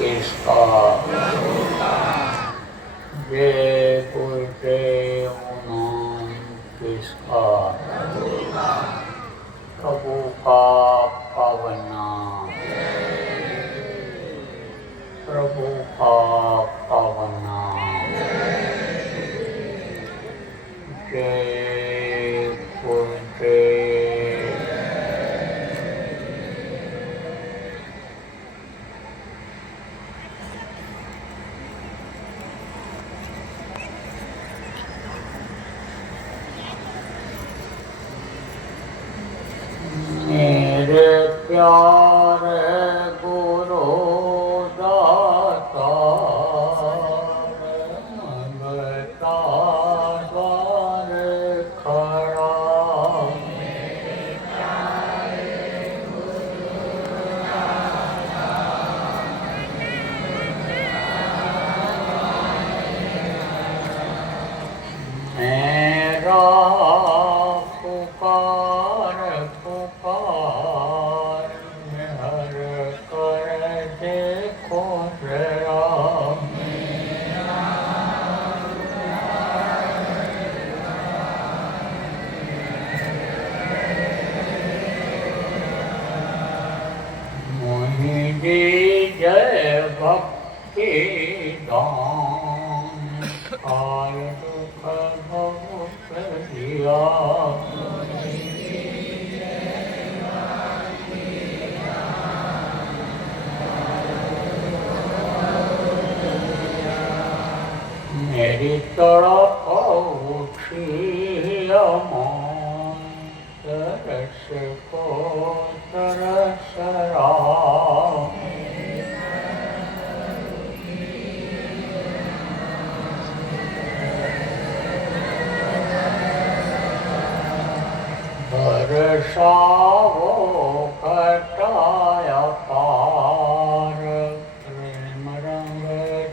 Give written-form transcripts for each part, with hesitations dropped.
किसका ये गुरुदेव नाम किसका प्रभु का पावन नाम प्रभु का पावन नाम जय गुरुदेव। मेरे प्यारे गुरु दाता मंगता द्वार खड़ा मेरा पुकार पुकार मेहर कर देखो जरा मोहिनी जय भक्ति दान आय दुख बहुत दिया मेरी तड़प उठी अमान तरस को तरस राम बरसाओ कटाया पार प्रेम रंग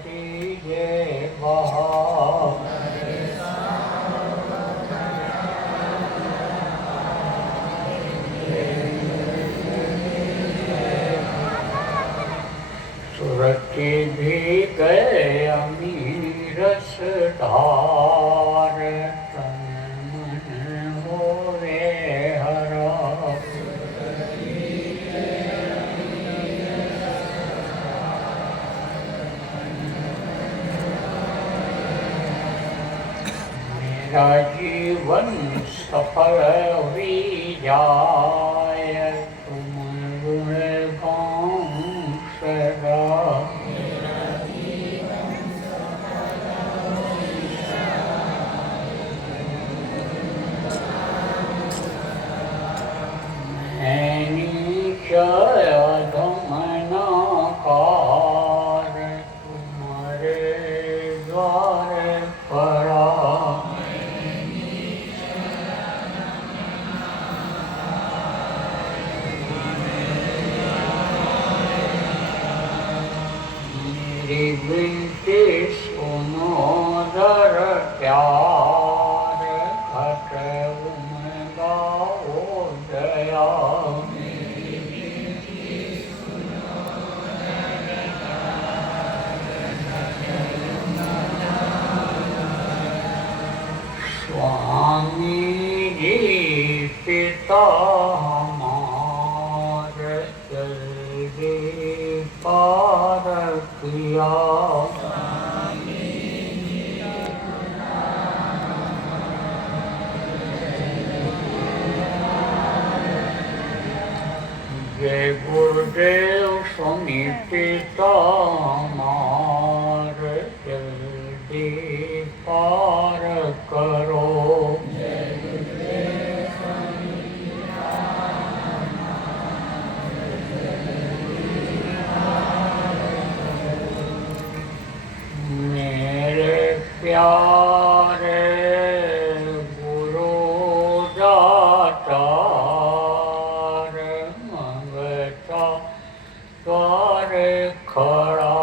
दीजे बहार सुरती भी गए अमीरस धार तन मन होवे हरा मेरा जीवन सफल हुई जाए तुम गुण गाऊं सदा धमनाकार तुम्हारे द्वार पड़ा मेरी विनती सुनो दर प्यार घट गाओ दया स्वामी जी पिता हमारे जल्दी पार किया जय गुरुदेव स्वामी पिता हमारे जल्दी पार करो मेरे प्यारे गुरु दाता मंगता द्वार खड़ा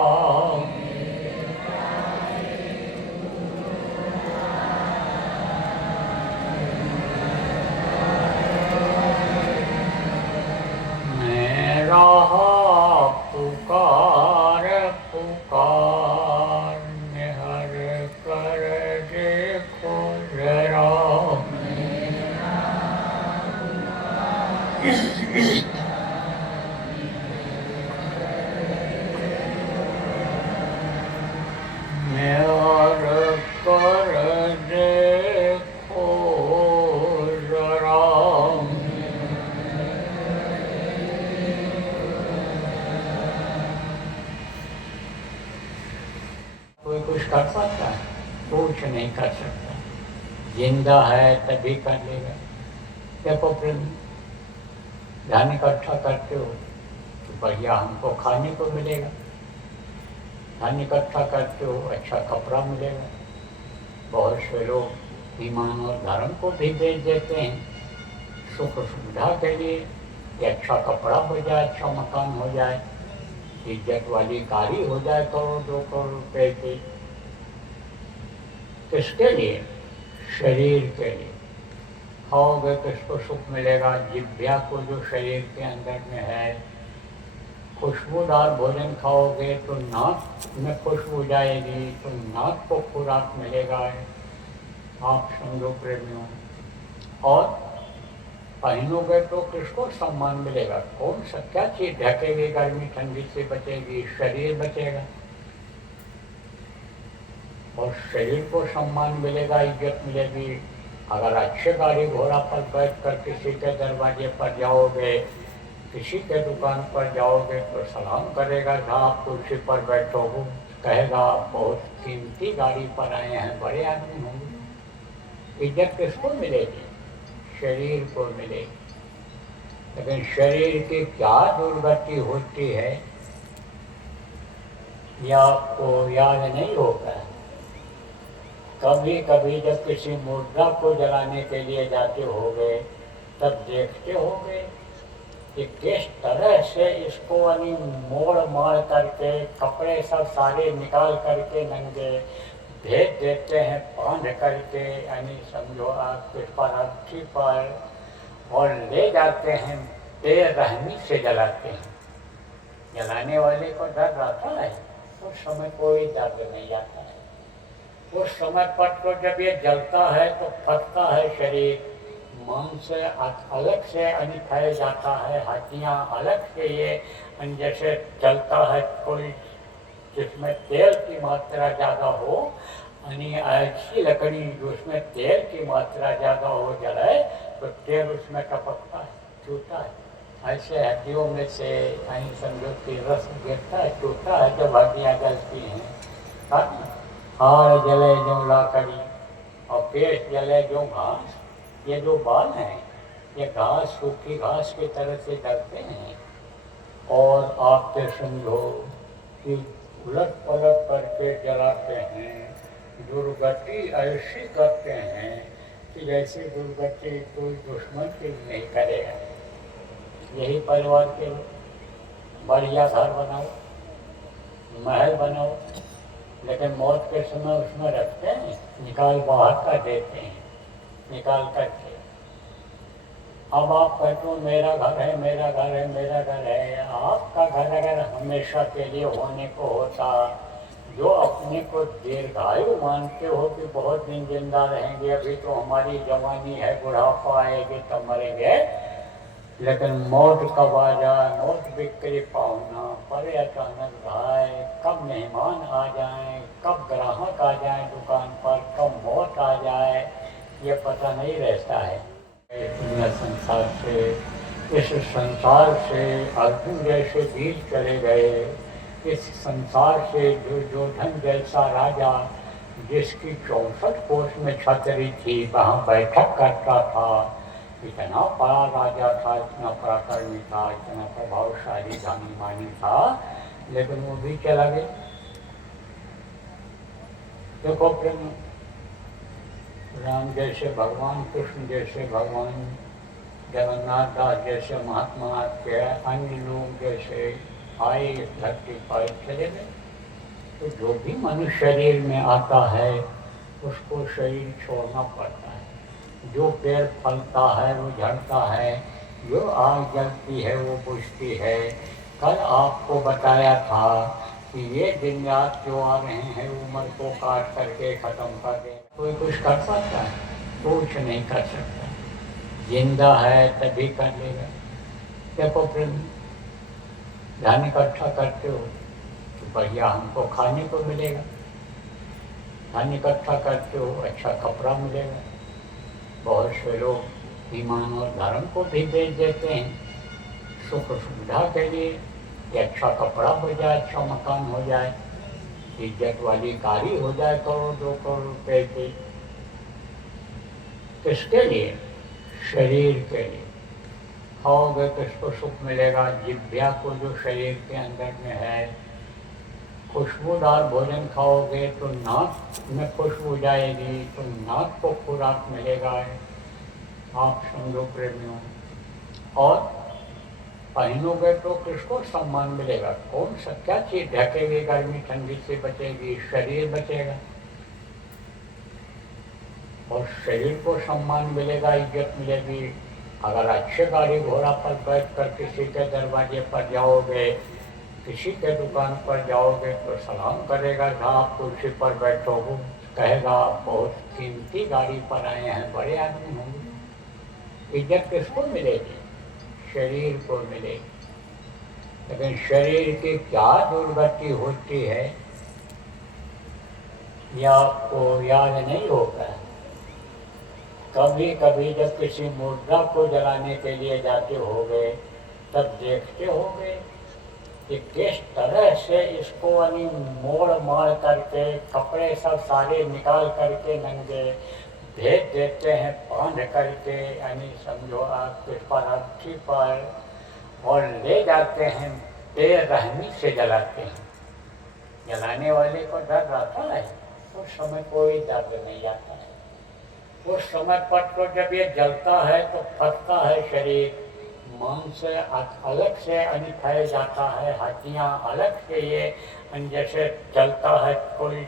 मेरा पुकार कुछ कर पाता है? कुछ नहीं कर सकता। जिंदा है तभी कर लेगा। देखो फिर धन इकट्ठा करते हो तो बढ़िया हमको खाने को मिलेगा, धन इकट्ठा करते हो अच्छा कपड़ा मिलेगा। बहुत से लोग ईमान और धर्म को भी बेच देते हैं सुख सुविधा के लिए कि अच्छा कपड़ा हो जाए, अच्छा मकान हो जाए, इज्जत वाली गाड़ी हो जाए करोड़ 2 करोड़ रुपए की। किसके लिए? शरीर के लिए। खाओगे किसको सुख मिलेगा? जिह्वा को जो शरीर के अंदर में है। खुशबूदार भोजन खाओगे तो नाक में खुशबू जाएगी, तो नाक को खुराक मिलेगा। आप समझो प्रेमियों। और पहनोगे तो किसको सम्मान मिलेगा? कौन सा क्या चीज ढकेगी? गर्मी ठंडी से बचेगी? शरीर बचेगा। और शरीर को सम्मान मिलेगा, इज्जत मिलेगी। अगर अच्छे गाड़ी घोड़ा पर बैठ कर किसी के दरवाजे पर जाओगे, किसी के दुकान पर जाओगे तो सलाम करेगा, जहाँ आप कुर्सी पर बैठोगे कहेगा आप बहुत कीमती गाड़ी पर आए हैं, बड़े आदमी होंगे। इज्जत किसको मिलेगी? शरीर को मिलेगी। लेकिन शरीर की क्या दुर्गति होती है यह आपको याद नहीं होता है। कभी कभी जब किसी मुर्दा को जलाने के लिए जाते होंगे तब देखते होंगे कि किस तरह से इसको मोड़ मार करके कपड़े सब सारे निकाल करके नंगे भेज देते हैं, बांध करके यानी समझो आपके पर अर्थी पर, और ले जाते हैं, बेरहमी से जलाते हैं। जलाने वाले को डर रहता है, उस समय कोई दर्द नहीं आता है। उस समय पर तो जब ये जलता है तो फटता है शरीर, मांस अलग से फैल जाता है, हड्डियाँ अलग से ये जैसे जलता है कोई जिसमें तेल की मात्रा ज़्यादा हो, ऐसी लकड़ी जिसमें तेल की मात्रा ज़्यादा हो जलाए तो तेल उसमें टपकता है, छूटा है। ऐसे हड्डियों में से समझो कि रस गिरता है, छूटा है जब हड्डियाँ जलती हैं। हाड़ जले जो लाकड़ी और पेट जले जो घास, ये जो बाल हैं ये घास, सूखी घास की तरह से जलते हैं। और आपके समझो कि उलट पलट करके जलाते हैं, दुर्गति ऐसी करते हैं कि जैसे दुर्गति कोई दुश्मन की नहीं करेगा। यही परिवार के बढ़िया घर बनाओ, महल बनाओ, लेकिन मौत के समय उसमें रखते हैं, निकाल बाहर कर देते हैं, निकाल करके। अब आप कहते हो मेरा घर है, मेरा घर है, मेरा घर है। आपका घर अगर हमेशा के लिए होने को होता, जो अपने को दीर्घायु मानते हो कि बहुत दिन जिंदा रहेंगे, अभी तो हमारी जवानी है, बुढ़ापा आएगी तब मरेंगे, लेकिन मौत कब आ जाए, मौत बिक्री पाहुना परे अचानक भाई, कब मेहमान आ जाएं, कब ग्राहक आ जाएं दुकान पर, कब मौत आ जाए, ये पता नहीं रहता है। दुनिया संसार से, इस संसार से अर्जुन जैसे वीर चले गए। इस संसार से जो धन जैसा राजा जिसकी 64 कोस में छतरी थी, वहाँ बैठक करता था, इतना बड़ा राजा था, इतना पराक्रमी था, इतना प्रभावशाली धनी मानी था, लेकिन वो भी चला गया। देखो प्रेम, राम जैसे भगवान, कृष्ण जैसे भगवान, जगन्नाथ दास जैसे महात्मा के अन्य लोग जैसे आए इस धरती पर चले गए। तो जो भी मनुष्य शरीर में आता है उसको शरीर छोड़ना पड़ता है। जो पेड़ फलता है वो झड़ता है, जो आग जलती है वो बुझती है। कल आपको बताया था कि ये दिन रात जो आ रहे हैं उम्र को काट करके ख़त्म कर दे। कोई कुछ कर पाता है? कुछ नहीं कर सकता। जिंदा है तभी कर लेगा। देखो फिर धन इकट्ठा करते हो तो बढ़िया हमको खाने को मिलेगा, धन इकट्ठा करते हो अच्छा कपड़ा मिलेगा। बहुत से लोग ईमान और धर्म को भी बेच देते हैं सुख सुविधा के लिए कि अच्छा कपड़ा हो जाए, अच्छा मकान हो जाए, इज्जत वाली गाड़ी हो जाए करोड़ 2 करोड़ रुपए की, किसके लिए? शरीर के लिए। खाओगे किसको सुख मिलेगा? जिह्वा को, जो शरीर के अंदर में है। खुशबूदार भोजन खाओगे तो नाक में खुशबू जाएगी, तो नाक को खुराक मिलेगा। आप समझो प्रेमियों। और पहनोगे तो किसको सम्मान मिलेगा? कौन सा, क्या चीज ढकेगी गर्मी ठंडी से बचेगी? शरीर बचेगा। और शरीर को सम्मान मिलेगा, इज्जत मिलेगी। अगर अच्छे गाड़ी घोड़ा पर बैठ कर किसी के दरवाजे पर जाओगे, किसी के दुकान पर जाओगे तो सलाम करेगा, जहाँ आप कुर्सी पर बैठोगे कहेगा बहुत कीमती गाड़ी पर आए हैं, बड़े आदमी होंगे। इज्जत किसको मिलेगी? शरीर को मिलेगी। लेकिन शरीर की क्या दुर्गति होती है यह आपको याद नहीं होगा। कभी कभी जब किसी मुर्दा को जलाने के लिए जाते होंगे तब देखते होंगे कि किस तरह से इसको यानी मोड़ मार करके कपड़े सब सारे निकाल करके नंगे भेज देते हैं, बांध करके, यानी समझो आपके अर्थी पर, और ले जाते हैं, बेरहमी से जलाते हैं। जलाने वाले को डर रहता है, उस समय कोई दर्द नहीं आता है। उस समय पर तो जब ये जलता है तो फटता है शरीर, मांस से अलग से फैल जाता है, हड्डियाँ अलग से ये जैसे जलता है कोई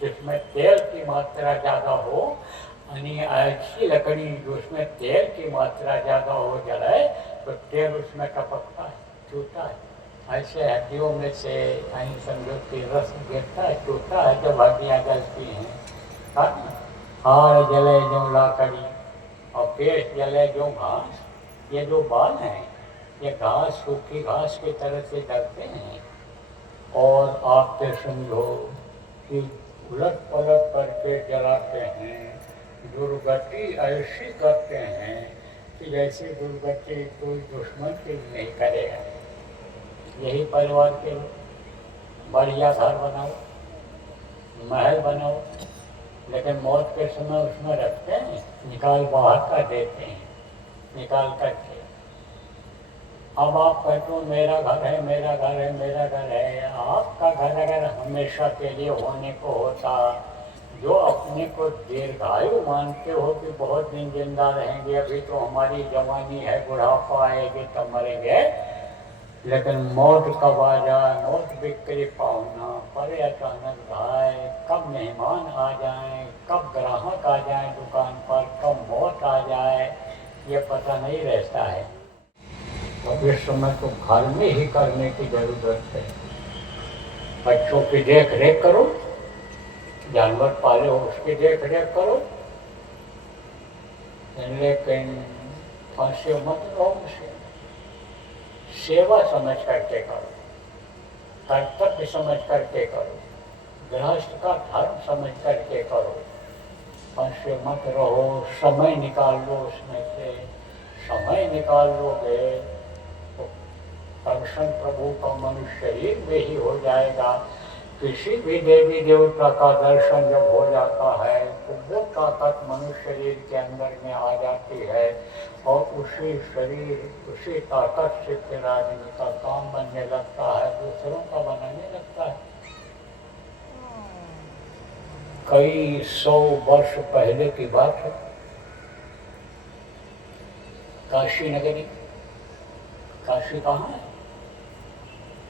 जिसमें तेल की मात्रा ज़्यादा हो, यानी ऐसी लकड़ी जिसमें तेल की मात्रा ज़्यादा हो जलाए तो तेल उसमें टपकता है, छूटा है। ऐसे हड्डियों में से यानी समझो कि रस गिरता है, छूटा है जब हड्डियाँ जलती हैं। हाड़ जले जो लाकड़ी और पेट जले जो घास। ये जो बाल हैं ये घास, सूखी घास की तरह से जलते हैं। और आप पे समझो कि उलट पलट करके जलाते हैं, दुर्गति ऐसी करते हैं कि जैसे दुर्गति कोई दुश्मन की नहीं करेगा। यही परिवार के बढ़िया घर बनाओ, महल बनाओ, लेकिन मौत के समय उसमें रखते हैं, निकाल बाहर कर देते हैं, निकाल करके। अब आप कहते हो मेरा घर है, मेरा घर है, मेरा घर है। आपका घर अगर हमेशा के लिए होने को होता, जो अपने को दीर्घायु मानते हो कि बहुत दिन जिंदा रहेंगे, अभी तो हमारी जवानी है, बुढ़ापा आएगी तब मरेंगे, लेकिन मौत कब आ जाए, मौत बिक्री पाहुना परे अचानक आए, कब मेहमान आ जाएं, कब ग्राहक आ जाएं दुकान पर, कब मौत आ जाए, ये पता नहीं रहता है। तो इस समय तो घर में ही करने की जरूरत है। बच्चों की देख रेख करो, जानवर पाले हो उसकी देख रेख करो, लेकिन फांसी मत लो उसे। सेवा समझ करके करो, कर्तव्य समझ करके करो, गृहस्थ का धर्म समझ करके करो। फांसी मत रहो, समय निकाल लो उसमें से। समय निकाल लोगे तो दर्शन प्रभु का मनुष्य शरीर में ही हो जाएगा। किसी भी देवी देवता का दर्शन जब हो जाता है तो वो ताकत मनुष्य शरीर के अंदर में आ जाती है, और उसी शरीर, उसी ताकत से फिर आदमी का काम बनने लगता है, दूसरों का बनाने लगता है। कई 100 वर्ष पहले की बात है, काशी नगरी। काशी कहाँ है?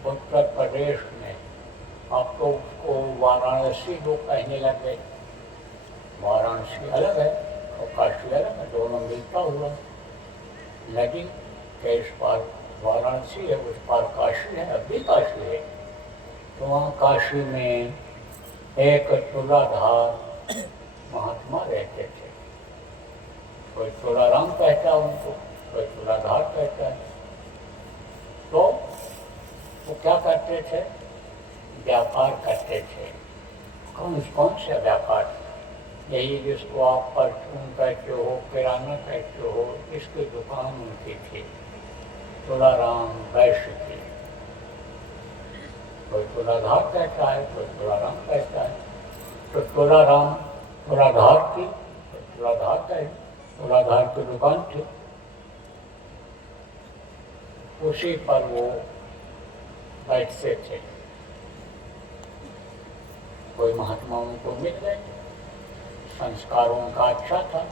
उत्तर प्रदेश में। अब तो उसको वाराणसी लोग कहने लग गए। वाराणसी अलग है और काशी अलग है, दोनों मिलता हुआ नदी के इस पार वाराणसी है, उस पार काशी है, अब भी काशी है। तो वहाँ काशी में एक तुलाधार महात्मा रहते थे। कोई तुलाराम कहता है उनको, कोई तुलाधार कहता है। तो वो क्या करते थे? व्यापार करते थे। कौन से व्यापार? यही जिसको आप परचून कहते हो, किराना कहते हो, इसकी दुकान उनकी थी, तुलाराम वैश्य की। कोई तुलाधार कहता है, कोई तुलाराम कहता है। तो तुलाराम तुलाधार थी, तो तुलाधार का ही तुलाधार की दुकान थी, उसी पर वो बैठते थे। कोई महात्मा उनको मिल गए, संस्कारों का अच्छा था।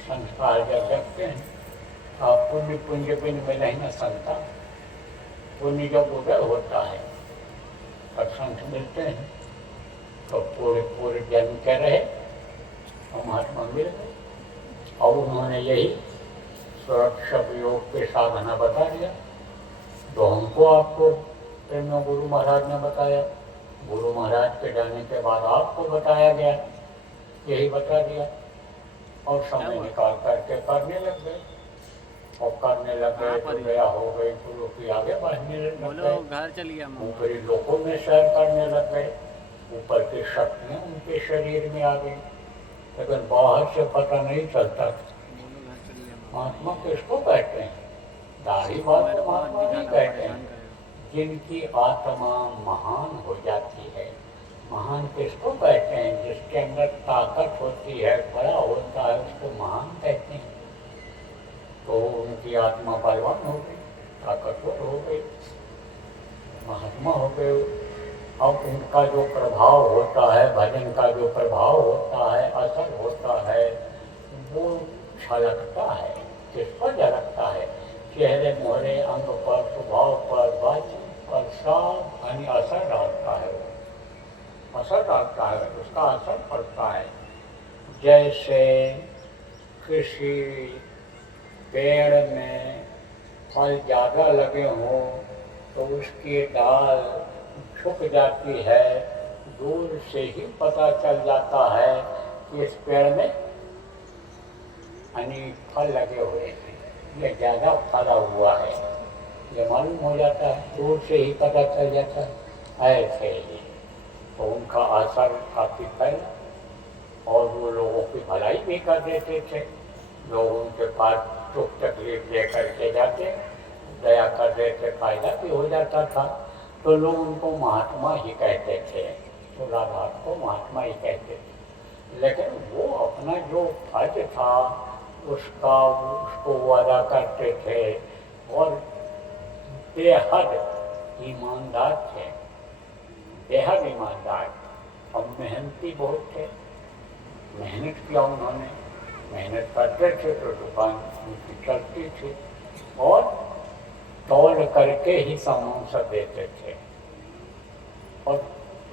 संस्कार जब रखते हैं आप पुण्य पुंज बिन मिले न संता, पुण्य जब उदय होता है और संत मिलते हैं तो पूरे पूरे जन्म के रहे और महात्मा मिल गए। और उन्होंने यही सुरक्षा योग के साधना बता दिया जो हमको आपको प्रेम गुरु महाराज ने बताया। गुरु महाराज के जाने के बाद आपको बताया गया, यही बता दिया। और समय निकाल करके करने लग गए, और करने लग गए तो गया हो गई, गुरु की आगे बढ़ने लग गए, ऊपरी लोगों में सैर करने लग गए, ऊपर की शक्तियाँ उनके शरीर में आ गई, लेकिन बाहर से पता नहीं चलता। महात्मा किसको कहते हैं? दाढ़ी बाल को महात्मा नहीं कहते हैं। जिनकी आत्मा महान हो जाती है। महान किसको कहते हैं? जिसके अंदर ताकत होती है, बड़ा होता है, उसको महान कहते हैं। तो उनकी आत्मा बलवान हो गई, ताकतवर हो गई, महात्मा हो गए। अब उनका जो प्रभाव होता है, भजन का जो प्रभाव होता है, असर होता है, वो झलकता है। किस पर झलकता है? चेहरे मोहरे, अंग पर, स्वभाव पर, बातचीत पर, सब यानी असर डालता है। असर डालता है, उसका असर पड़ता है। जैसे किसी पेड़ में फल ज़्यादा लगे हों तो उसकी डाल झुक जाती है, दूर से ही पता चल जाता है कि इस पेड़ में अनेक फल लगे हुए हैं, ये ज़्यादा फला हुआ है, ये मालूम हो जाता है, दूर से ही पता चल जाता है। ऐसे ही तो उनका असर काफ़ी फैला, और वो लोगों की भलाई भी कर देते थे। लोग उनके पास दुख तकलीफ लेकर के जाते, दया कर देते, फायदा भी हो जाता था। तो लोग उनको महात्मा ही कहते थे, तो राधा को महात्मा ही कहते थे। लेकिन वो अपना जो फर्ज था उसको वो अदा करते थे, और बेहद ईमानदार थे, बेहद ईमानदार, और मेहनती बहुत थे। मेहनत किया उन्होंने, मेहनत करते थे तो दुकान उनकी चलती थी, और तोल करके ही सामान सब देते थे। और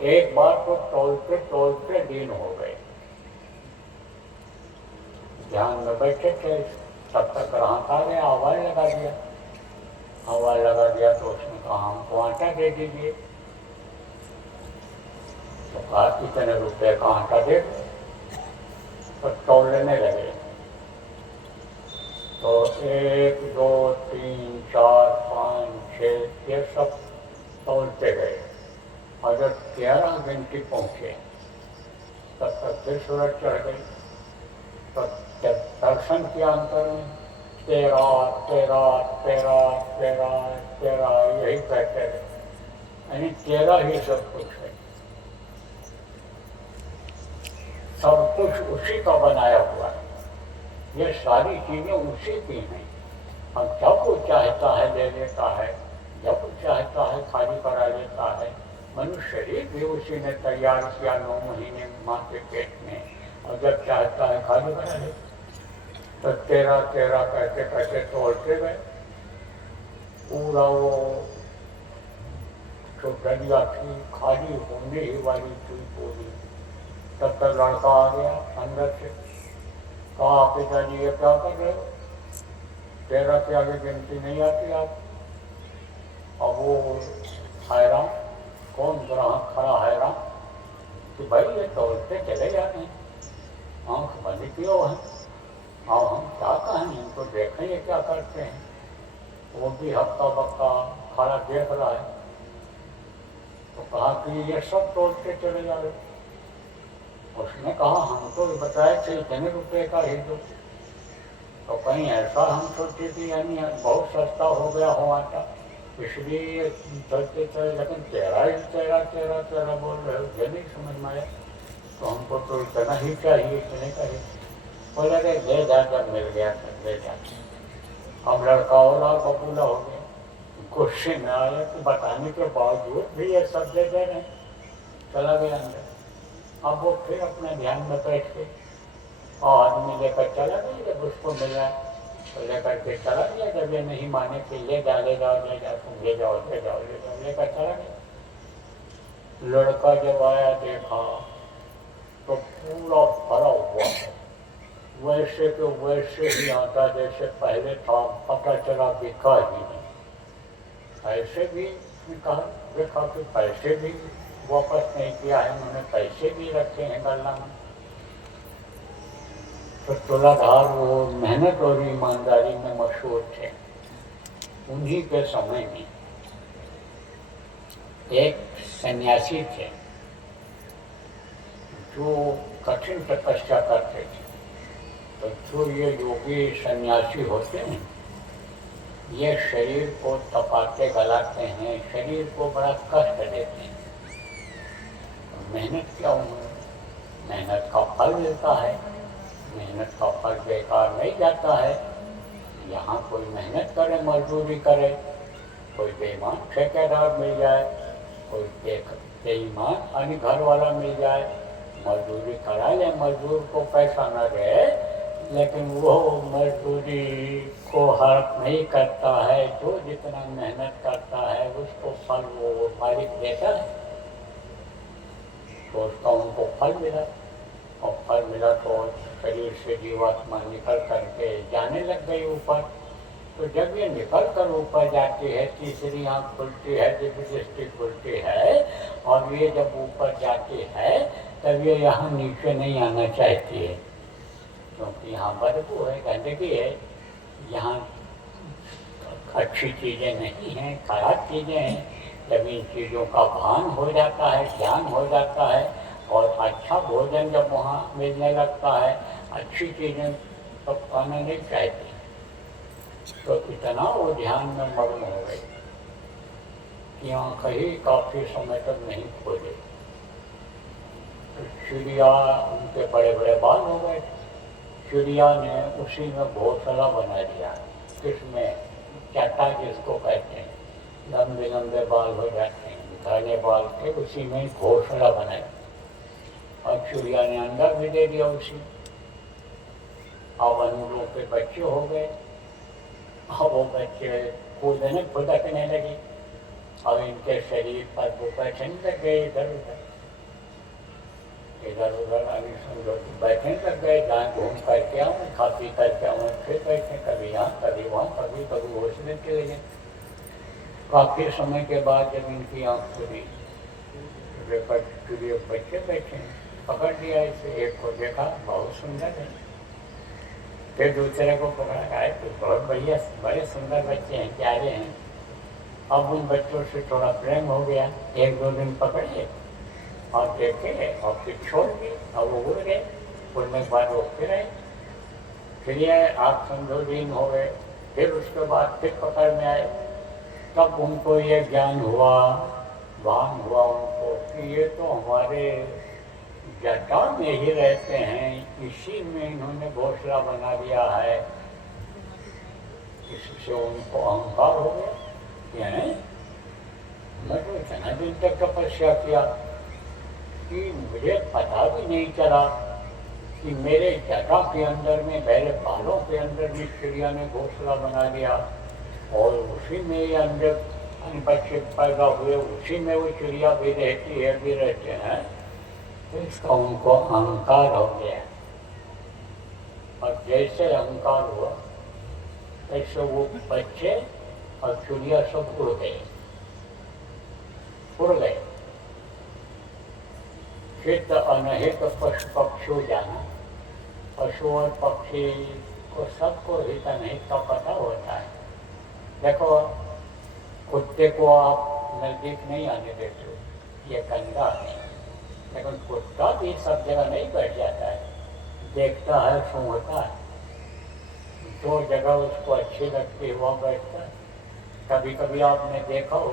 एक बार तो तोलते दिन हो गए, ध्यान में बैठे थे, तब तक राहत आ गया, आवाज लगा दिया। आवाज लगा दिया तो उसने कहा हमको आटा दे दीजिए। तो कहा इतने रुपये का आटा दे, तो तोलने लगे। तो 1 2 3 4 5 6 ये सब तोलते गए, और जब 11 घंटे पहुँचे तब तक फिर सूरज चढ़ गई। तो जब दर्शन किया अंतर में 13 13 13 13 13 यही कहते रहे, यानी 13 ही सब कुछ है, सब कुछ उसी का बनाया हुआ है, ये सारी चीजें उसी की हैं। अब जब वो चाहता है ले लेता है, जब वो चाहता है खाली करा लेता है। मनुष्य शरीर भी उसी ने तैयार किया 9 महीने माँ के पेट में, और जब चाहता है खाली करा लेता। तो 13 13 कहते कहते तोड़ते गए, पूरा वो जो डलिया थी खाली होने ही वाली थी पूरी। तब तक लड़का आ गया अंदर से, कहा पिताजी ये क्या कर रहे हो, 13 के आगे गिनती नहीं आती आप। अब वो हैरान, कौन ग्राहक खड़ा हैरान कि भाई ये तोड़ते चले जाते हैं, आँख बंद किए है, और हम क्या कहें इनको, देखें ये क्या करते हैं। वो भी हफ्ता बक्का खड़ा देख रहा है। तो कहा कि ये सब तोड़ते चले जा रहे। उसने कहा हम तो बताए थे इतने रुपये का ही दो। तो कहीं ऐसा हम सोचे कि यानी बहुत सस्ता हो गया हो आटा। इसलिए चलते चले, लेकिन तेरा ही तेरा तेरा तेरा बोल रहे हो, ये नहीं समझ में आया। तो हमको तो इतना ही चाहिए, इतने का ही। बोले अरे ले जा, जब मिल गया तब ले जा। हम लड़का और बबूला हो गया, गुस्से में आया कि बताने के बावजूद भी ये सब दे दे रहे। चला गया अंदर। अब वो फिर अपने ध्यान में बैठ के और आदमी लेकर चला गया, जब उसको मिला तो लेकर के चला गया। जब ये नहीं माने कि ले जा ले जाओ ले जाओ, तुम ले जाओ ले जाओ ले जाओ, लेकर चला गया। लड़का जब आया देखा तो पूरा भरा हुआ है, वैसे तो वैसे ही आता जैसे पहले था, पता चला बिका ही नहीं। पैसे भी कहा, देखा कि पैसे भी वापस नहीं किया है उन्होंने, पैसे भी रखे हैं गल्ला में। तो तुलाधार वो मेहनत और ईमानदारी में मशहूर थे। उन्हीं के समय में एक सन्यासी थे जो कठिन तपस्या करते थे। तो जो ये योगी सन्यासी होते हैं, ये शरीर को तपाते गलाते हैं, शरीर को बड़ा कष्ट देते हैं। मेहनत क्या उन्होंने, मेहनत का फल मिलता है, मेहनत का फल बेकार नहीं जाता है। यहाँ कोई मेहनत करे, मजदूरी करे, कोई बेईमान ठेकेदार मिल जाए, कोई बेईमान अन्य घर वाला मिल जाए, मजदूरी करा ले, मजदूर को पैसा न रहे, लेकिन वो मजदूरी को हर्प नहीं करता है। जो जितना मेहनत करता है उसको फल वो मालिक देता है। तो उसका उनको फल मिला, और फल मिला तो शरीर से जीवात्मा निकल करके जाने लग गई ऊपर। तो जब ये निकल कर ऊपर जाती है, तीसरी आँख खुलती है, दिव्य दृष्टि खुलती है, और ये जब ऊपर जाती है तब ये यहाँ नीचे नहीं आना चाहती है, क्योंकि यहाँ बदबू है, गंदगी है, यहाँ अच्छी चीज़ें नहीं हैं, खराब चीज़ें हैं। जब इन चीज़ों का भान हो जाता है, ज्ञान हो जाता है, और अच्छा भोजन जब वहाँ मिलने लगता है, अच्छी चीज़ें तब खाना नहीं चाहती। तो इतना वो ध्यान में मग्न हो गई कि आँख ही काफ़ी समय तक नहीं खोले। तो चिड़िया, उनके बड़े बड़े बाल हो गए, चिड़िया ने उसी में घोंसला बना दिया। इसमें चट्टा जिसको कहते हैं, लंबे लंबे बाल हो जाते हैं, घने बाल के, उसी में घोंसला बनाया। और चिड़िया ने अंडा भी दे दिया उसी। अब अंडों पे बच्चे हो गए, अब वो बच्चे कूदने फुदकने लगे, अब इनके शरीर पर वो बैठने लग गए, इधर उधर इधर उधर, अभी समझो बैठने लग गए। जहाँ घूम करके आऊँ, खा पी करके आऊँ, फिर बैठे, कभी यहाँ कभी वहाँ, कभी कभी घोंसले चले गए। काफी समय के बाद जब इनकी आँख खुली, बच्चे बैठे, पकड़ लिया इसे, एक को देखा बहुत सुंदर है, फिर दूसरे को पकड़ा, आए तो बहुत बढ़िया, बड़े सुंदर बच्चे हैं, प्यारे हैं। अब उन बच्चों से थोड़ा प्रेम हो गया, एक दो दिन पकड़े और देखे, और फिर छोड़ दिए, और वो उड़ गए। उड़ने के बाद वो फिर आए, फिर ये 8 दिन हो गए, फिर उसके बाद फिर पकड़ में आए। तब उनको ये ज्ञान हुआ, भान हुआ उनको कि ये तो हमारे जटा में ही रहते हैं, इसी में इन्होंने घोंसला बना दिया है। इससे उनको अहंकार हो गया। मैं तो इतना दिन तक तपस्या किया कि मुझे पता भी नहीं चला कि मेरे जटा के अंदर में, मेरे बालों के अंदर भी चिड़िया ने घोंसला बना लिया, और उसी में ये अंदर बच्चे पैदा हुए, उसी में वो चिड़िया भी रहती है, भी रहते हैं। तो इसका उनको अहंकार हो गया, और जैसे अहंकार हुआ ऐसे वो बच्चे और चिड़िया सब उड़ गए। फिर अनहित पशु पक्षी जाना, पशु और पक्षी को सबको हित अनहित का पता होता है। देखो, कुत्ते को आप नजदीक नहीं आने देते हो, ये गंदा है, लेकिन कुत्ता भी सब जगह नहीं बैठ जाता है, देखता है, सूंघता है, जो जगह उसको अच्छी लगती है वहाँ बैठता है। कभी कभी आपने देखा हो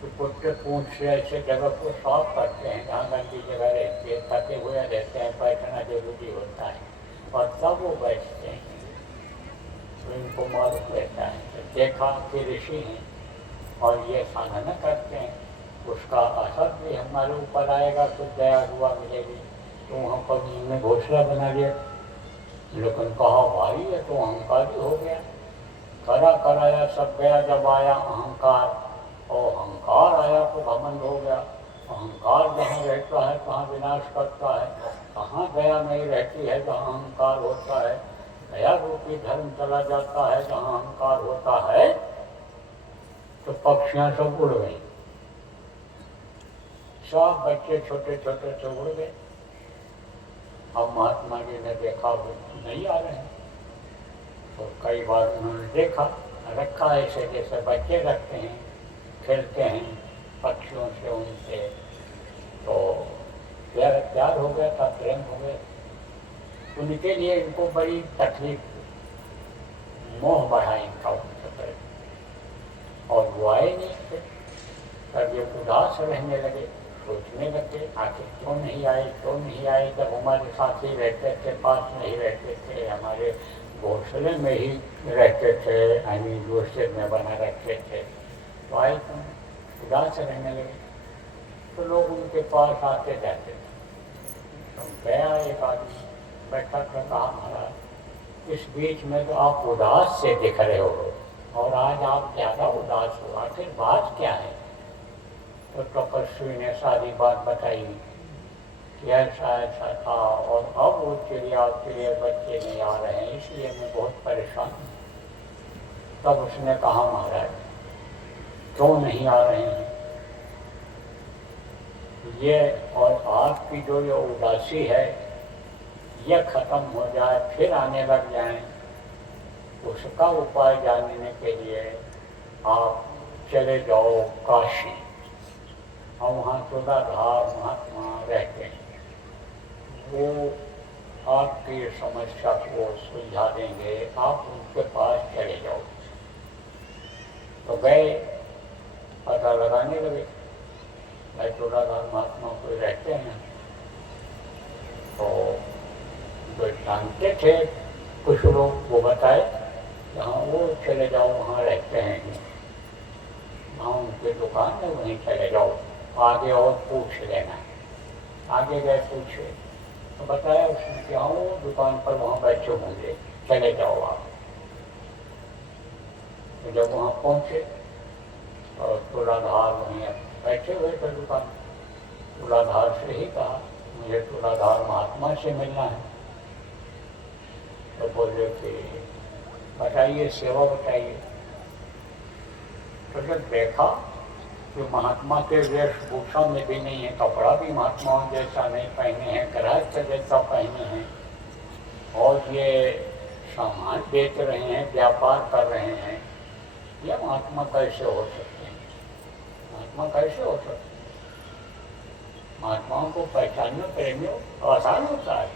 कि कुत्ते पूंछ से ऐसे जगह को साफ करते हैं जहाँ गंदी जगह रहती है, थके हुए रहते हैं, बैठना जरूरी होता है और तब वो बैठते हैं, तो इनको मालूम रहता है। तो देखा कि ऋषि हैं और ये साधना करते हैं, उसका असर भी हमारे ऊपर आएगा, तो दया हुआ मिलेगी। तो वहाँ पर उन्होंने घोषणा बना लिया, लेकिन कहा भाई ये तो अहंकारी हो गया, करा कराया सब गया, जब आया अहंकार, और अहंकार आया तो घमंड हो गया। अहंकार जहाँ रहता है कहाँ विनाश करता है, कहाँ दया नहीं रहती है जहाँ अहंकार होता है। दया रूपी धर्म चला जाता है जहाँ अहंकार होता है, तो पक्षियाँ सब उड़ गई, सब बच्चे छोटे छोटे से उड़ गए। अब महात्मा जी ने देखा वो नहीं आ रहे हैं, तो कई बार उन्होंने देखा, रखा ऐसे जैसे बच्चे रखते हैं, खेलते हैं पक्षियों से, उनसे तो प्यार हो गया था, प्रेम हो गया। उनके लिए इनको बड़ी तकलीफ, मोह बढ़ा इनका उनसे प्रेम, और वो आए नहीं थे। तब ये उदास रहने लगे, सोचने लगे आखिर क्यों नहीं आए, क्यों नहीं आए। जब हमारे साथ ही रहते थे, पास में ही रहते थे, हमारे घोंसले में ही रहते थे, हमें घोंसले में बना रखते थे, तो आए क्यों, उदास रहने लगे। तो लोग उनके पास आते जाते थे। तो गया एक आदमी बैठा था, कहा महाराज इस बीच में तो आप उदास से दिख रहे हो, और आज आप ज़्यादा उदास हो, आखिर बात क्या है। तो तपस्वी ने सारी बात बताई कि ऐसा ऐसा था, और अब वो चिड़िया बच्चे नहीं आ रहे हैं, इसलिए मैं बहुत परेशान हूँ। तब उसने कहा महाराज क्यों नहीं आ रहे हैं, ये और आपकी जो ये उदासी है ये खत्म हो जाए, फिर आने लग जाएं, उसका उपाय जानने के लिए आप चले जाओ काशी, और वहाँ तुलाधार महात्मा रहते हैं, वो आपकी समस्या को सुलझा देंगे, आप उनके पास चले जाओ। तो गए, पता लगाने लगे, तुलाधार महात्मा कोई रहते हैं, तो जो जानते थे कुछ लोग वो बताए, जहाँ वो चले जाओ वहाँ रहते हैं, वहाँ उनकी दुकान है वहीं चले जाओ, आगे और पूछ लेना। आगे गए पूछे तो बताया उसने कि हाँ वो दुकान पर वहाँ बैठे होंगे, चले जाओ आप। तो जब वहाँ पहुँचे और तुलाधार वहीं बैठे हुए थे दुकान, तुलाधार से ही कहा मुझे तुलाधार महात्मा से मिलना है। तो बोले कि बताइए, सेवा बताइए। तो जब देखा कि महात्मा के वेशभूषा में भी नहीं है, कपड़ा भी महात्माओं जैसा नहीं पहने हैं, गृहस्थ जैसा पहने हैं, और ये सामान बेच रहे हैं, व्यापार कर रहे हैं, ये महात्मा कैसे हो सकते हैं, महात्मा कैसे हो सकते हैं। महात्माओं को पहचानना प्रेमियों आसान होता है।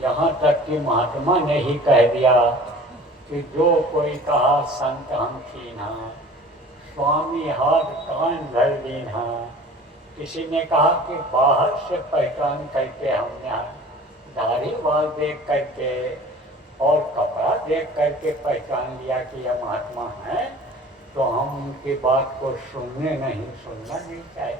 यहाँ तक कि महात्मा ने ही कह दिया कि जो कोई कहा संत हम छीना, स्वामी हाथ कान धर दीना। किसी ने कहा कि बाहर से पहचान करके हमने दाढ़ी बाल देख करके और कपड़ा देख करके पहचान लिया कि यह महात्मा है, तो हम उनकी बात को सुनना नहीं चाहिए।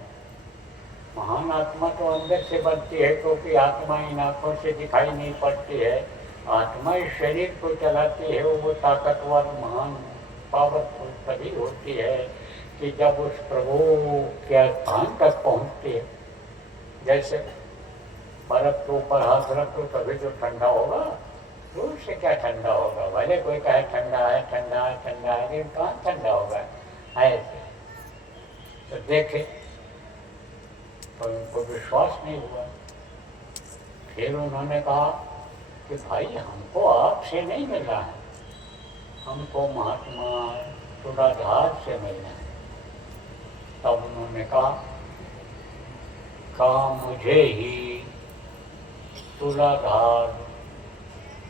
महान आत्मा तो अंदर से बनती है, क्योंकि आत्मा इन आंखों से दिखाई नहीं पड़ती है। आत्मा इस शरीर को चलाती है, वो ताकतवर महान पावरफुल तभी होती है कि जब उस प्रभु के स्थान तक पहुँचती है। जैसे बर्फ के ऊपर हाथ रखो तभी तो ठंडा होगा, दूर से क्या ठंडा होगा, भले कोई कहे ठंडा है ठंडा है ठंडा है, लेकिन कहाँ ठंडा होगा। ऐसे तो देखे तो उनको विश्वास नहीं हुआ। फिर उन्होंने कहा कि भाई हमको आपसे नहीं मिलना है, हमको महात्मा तुलाधार से मिलना है। तब उन्होंने कहा मुझे ही तुलाधार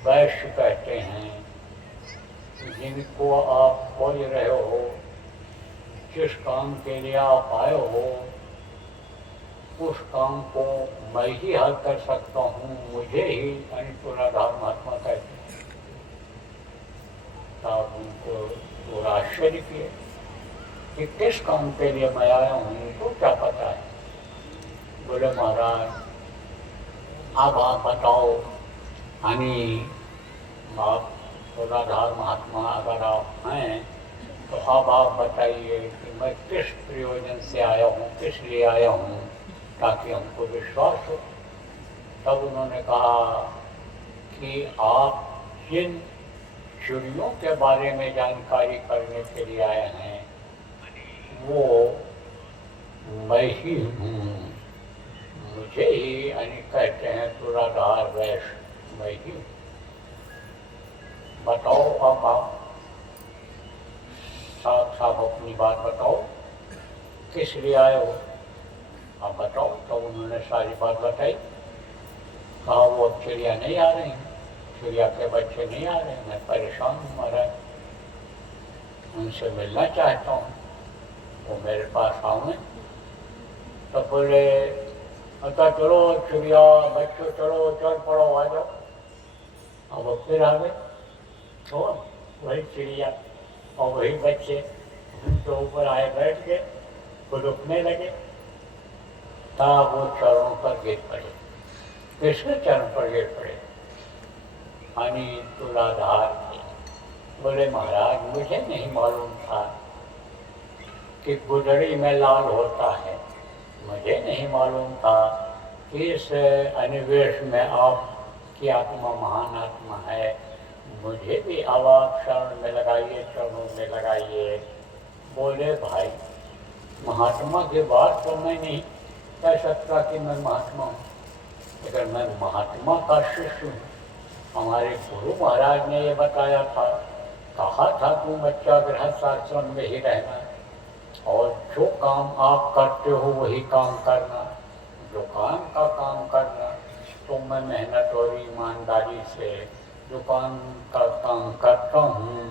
वैश्य कहते हैं, जिनको आप खोज रहे हो, जिस काम के लिए आप आए हो, उस काम को मैं ही हल कर सकता हूँ, मुझे ही तुलाधार महात्मा कहते हैं। तब उनको थोड़ा आश्चर्य किए कि किस काम के लिए मैं आया हूँ, तो क्या पता है। बोले महाराज अब आप बताओ, आप तुलाधार महात्मा अगर आप हैं तो अब आप बताइए कि मैं किस प्रयोजन से आया हूँ, किस लिए आया हूँ, ताकि हमको विश्वास हो। तब उन्होंने कहा कि आप जिन चिड़ियों के बारे में जानकारी करने के लिए आए हैं वो मैं ही हूँ, मुझे ही कहते हैं तुलाधार वैश्य, मैं ही। बताओ अब आप साफ साफ अपनी बात बताओ, किस लिए आए हो, आप बताओ। तो उन्होंने सारी बात बताई। कहा वो अब चिड़िया नहीं आ रही, चिड़िया के बच्चे नहीं आ रहे, मैं परेशान हूँ महाराज, उनसे मिलना चाहता हूँ, वो मेरे पास आऊँ। तो बोले अच्छा चलो चिड़िया बच्चों चलो चल पड़ो आ जाओ। अब फिर आ गए तो वही चिड़िया और वही बच्चे तो ऊपर आए बैठ गए, वो रुकने लगे। तब वो चरणों पर गिर पड़े। किसके चरण पर गिर पड़े? तुलाधार थे। बोले महाराज मुझे नहीं मालूम था कि गुदड़ी में लाल होता है, मुझे नहीं मालूम था कि इस अनिवेश में आपकी आत्मा महान आत्मा है, मुझे भी अब आप शरण में लगाइए, चरणों में लगाइए। बोले भाई महात्मा की बात तो मैं नहीं कह सकता कि मैं महात्मा हूँ, लेकिन मैं महात्मा का शिष्य हूँ। हमारे गुरु महाराज ने ये बताया था, कहा था तू बच्चा गृहस्थ आश्रम में ही रहना और जो काम आप करते हो वही काम करना, दुकान का काम करना तो मैं मेहनत और ईमानदारी से दुकान का काम करता हूँ,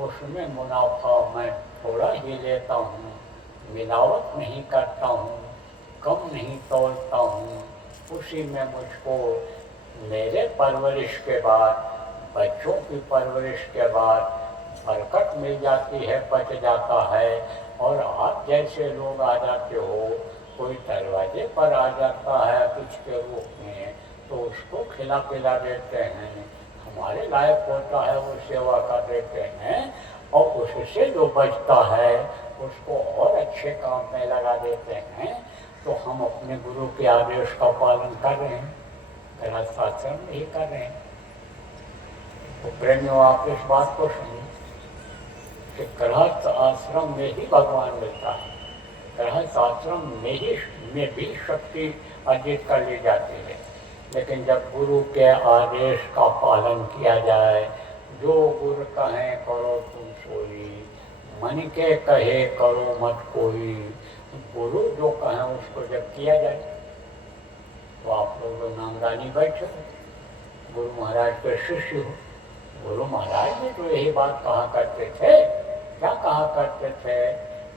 उसमें मुनाफा मैं थोड़ा ही लेता हूँ, मिलावट नहीं करता हूँ, कम नहीं तोड़ता हूँ। उसी में मुझको मेरे परवरिश के बाद, बच्चों की परवरिश के बाद बरकत मिल जाती है, बच जाता है। और आप जैसे लोग आ जाते हो, कोई दरवाजे पर आ जाता है कुछ के रूप में तो उसको खिला पिला देते हैं, हमारे लायक होता है वो सेवा कर देते हैं, और उससे जो बचता है उसको और अच्छे काम में लगा देते हैं। तो हम अपने गुरु के आदेश का पालन कर रहे हैं, गृहस्थ आश्रम नहीं कर रहे हैं। तो प्रेमियों आप इस बात को सुनिए कि गृहस्थ आश्रम में ही भगवान मिलता है, गृहस्थ आश्रम में भी शक्ति अर्जित कर ली जाती है। लेकिन जब गुरु के आदेश का पालन किया जाए, जो गुरु कहें करो तुम सोई, मन के कहे करो मत कोई, गुरु जो कहें उसको जब किया जाए तो आप लोग नामदानी बैठे, गुरु महाराज के शिष्य हो। गुरु महाराज ने तो यही बात कहा करते थे, क्या कहा करते थे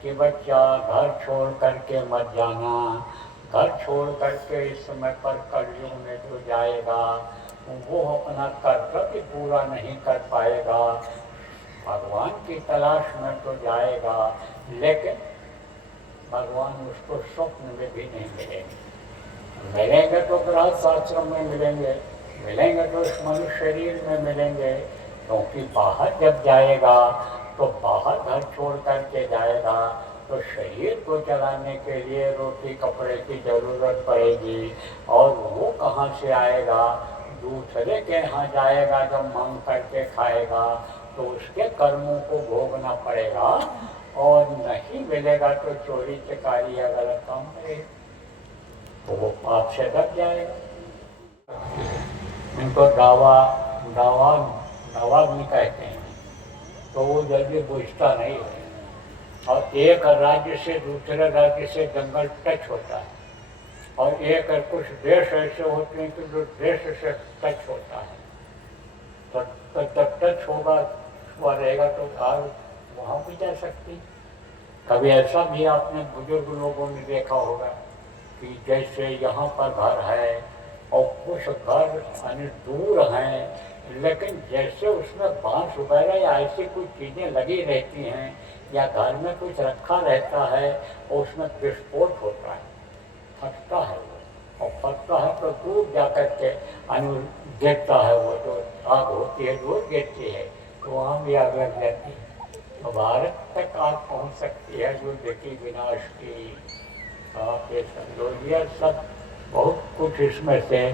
कि बच्चा घर छोड़ करके मत जाना, घर छोड़ करके इस समय पर कलयुग में जो जाएगा वो अपना कर्तव्य पूरा नहीं कर पाएगा, भगवान की तलाश में तो जाएगा लेकिन भगवान उसको स्वप्न में भी नहीं मिलेंगे। मिलेंगे तो गृहस्थ आश्रम में मिलेंगे, मिलेंगे तो इस मनुष्य शरीर में मिलेंगे, क्योंकि बाहर जब जाएगा तो बाहर घर छोड़ करके जाएगा तो शरीर को चलाने के लिए रोटी कपड़े की जरूरत पड़ेगी, और वो कहाँ से आएगा? दूसरे के यहाँ जाएगा, जब मांग करके खाएगा तो उसके कर्मों को भोगना पड़ेगा, और नहीं मिलेगा तो चोरी चकारी या गलत काम करेगा तो वो पाप से डर जाएगा। इनको दावा भी कहते हैं, तो वो जल्दी बुझता नहीं है। और एक राज्य से दूसरे राज्य से जंगल टच होता है, और एक कुछ देश ऐसे होते हैं कि जो देश से टच होता है, तो जब टच होगा वह रहेगा तो कार वहाँ भी जा सकती। कभी ऐसा भी आपने बुजुर्ग लोगों ने देखा होगा कि जैसे यहाँ पर घर है और कुछ घर यानी दूर हैं, लेकिन जैसे उसमें बांस वगैरह या ऐसी कुछ चीज़ें लगी रहती हैं या घर में कुछ रखा रहता है और उसमें विस्फोट होता है, फटता है वो, और फटता है तो दूर जा कर के गिरता है, वो जो आग होती है दूर गिरती है तो वहाँ भी आग लग जाती है। तो भारत तक आग पहुँच सकती है युद्ध की, विनाश की। आप ये समझो, ये सब बहुत कुछ इसमें से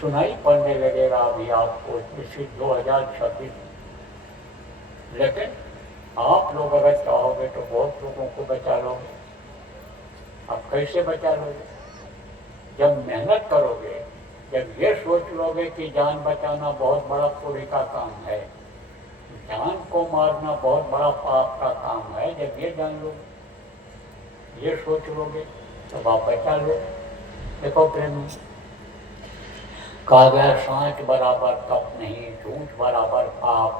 सुनाई पड़ने लगेगा अभी आपको इसी 2026। लेकिन आप लोग अगर चाहोगे तो बहुत लोगों को बचा लोगे। आप कैसे बचा लोगे? जब मेहनत करोगे, जब ये सोच लोगे कि जान बचाना बहुत बड़ा पुण्य का काम है, जान को मारना बहुत बड़ा पाप का काम है, जब ये जान लो, ये सोच लोगे तो आप बचा लो। देखो प्रेम, कहा गया सांच बराबर कप नहीं, झूठ बराबर पाप,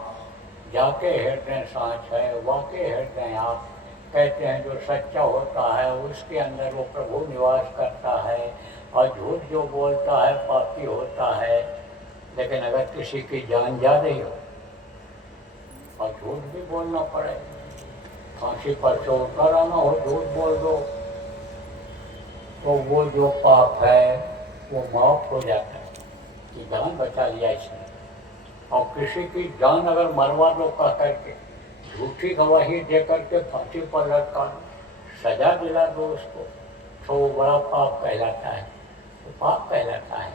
जाके हृदय सांच है वाके हृदय आप। कहते हैं जो सच्चा होता है उसके अंदर वो प्रभु निवास करता है, और झूठ जो बोलता है पापी होता है। लेकिन अगर किसी की जान जा रही हो और झूठ भी बोलना पड़े, फांसी पर से उतर आना हो, झूठ बोल दो, तो वो जो पाप है वो माफ हो जाता है कि जान बचा लिया इसने। और किसी की जान अगर मरवा दो कह करके, झूठी गवाही दे करके फांसी पर लटका दो, सजा दिला दो उसको, तो वो बड़ा पाप कहलाता है, तो पाप कहलाता है।